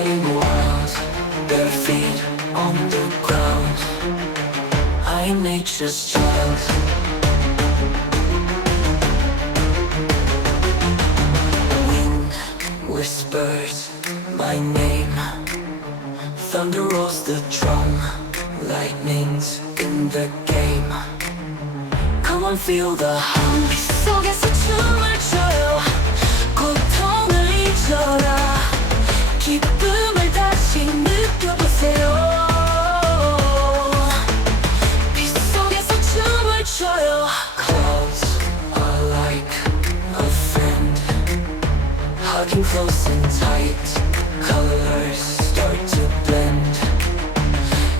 flying wild, bare feet on the ground. I'm nature's child. Wind whispers my name, thunder rolls the drum, lightning's in the game. Come on, feel the hum. 빛 속에서 춤을 춰요. 고통을 잊어라. 기쁨을 다시 느껴보세요. 빛 속에서 춤을 춰요. Clouds are like a friend, hugging close and tight. Colors start to blend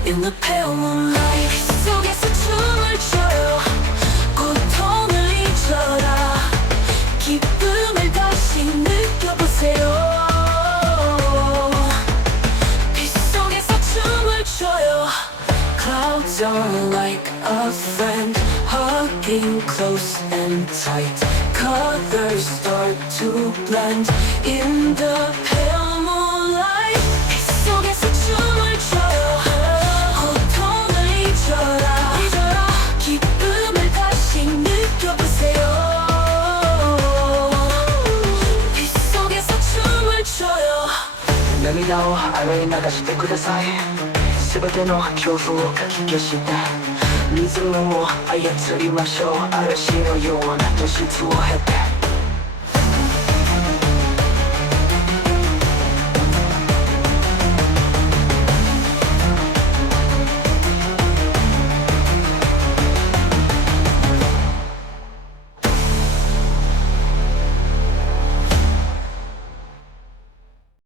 in the pale moonlight. 빛 속에서 춤을 춰요. 고통을 잊어라. 기쁨을 다시 느껴보세요. 빛 속에서 춤을 춰요. Clouds are like a friend, hugging close and tight. Colors start to blend in the pale moonlight. 빛 속에서 춤을 춰요. 고통을 잊어라. 기쁨을 다시 느껴보세요. 빛 속에서 춤을 춰요. 涙を洗い流してください。全ての恐怖をかき消してリズムを操りましょう。嵐のような突出を経て